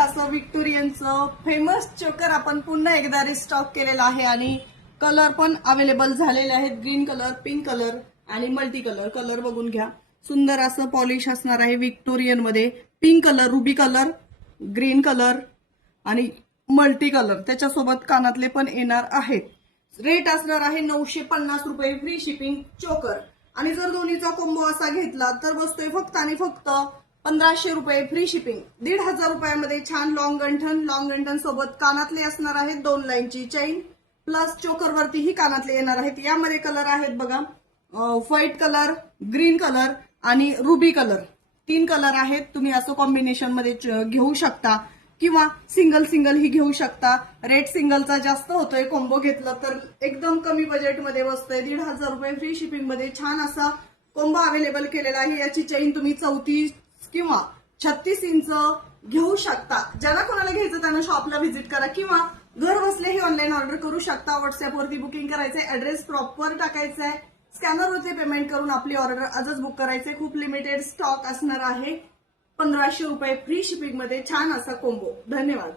असं व्हिक्टोरियनचं फेमस चोकर आपण पुन्हा एकदा रिस्टॉक केलेला आहे आणि कलर पण अवेलेबल झालेले आहेत. ग्रीन कलर, पिंक कलर आणि मल्टी कलर. कलर बघून घ्या. सुंदर असं पॉलिश असणार आहे व्हिक्टोरियन मध्ये. Pink colour, ruby colour, green colour आणि मल्टी कलर. त्याच्यासोबत कानातले पण येणार आहेत. रेट असणार आहे 950 रुपये फ्री शिपिंग चोकर. आणि जर दोन्हीचा कॉम्बो असा घेतला तर बसतोय फक्त आणि फक्त 1500 रुपये फ्री शिपिंग. 1500 रुपयामध्ये छान लॉंग गंठन सोबत कानातले असणार आहेत. 2 लाईनची चेन प्लस चोकर वरतीही कानातले येणार आहेत. यामध्ये कलर आहेत बघा, व्हाईट कलर, ग्रीन कलर आणि रुबी कलर. 3 कलर आहेत. तुम्ही असं कॉम्बिनेशन मध्ये घेऊ शकता किंवा सिंगल ही घेऊ शकता. रेट सिंगलचा जास्त होतोय. कॉम्बो घेतलं तर एकदम कमी बजेटमध्ये बसतोय. 1500 रुपये फ्री शिपिंग मध्ये छान असा कॉम्बो अवेलेबल केलेला आहे. याची चेन तुम्ही 34 किंवा 36 इंच घेऊ शकता. ज्याला कोणाला घ्यायचं त्यानं शॉपला व्हिजिट करा किंवा घर बसल्याही ऑनलाईन ऑर्डर करू शकता. व्हॉट्सअपवरती बुकिंग करायचंय, ऍड्रेस प्रॉपर टाकायचा आहे, स्कॅनरवरती पेमेंट करून आपली ऑर्डर आजच बुक करायचे. खूप लिमिटेड स्टॉक असणार आहे. 1500 रुपये फ्री शिपिंग मध्ये छान असा कॉम्बो. धन्यवाद.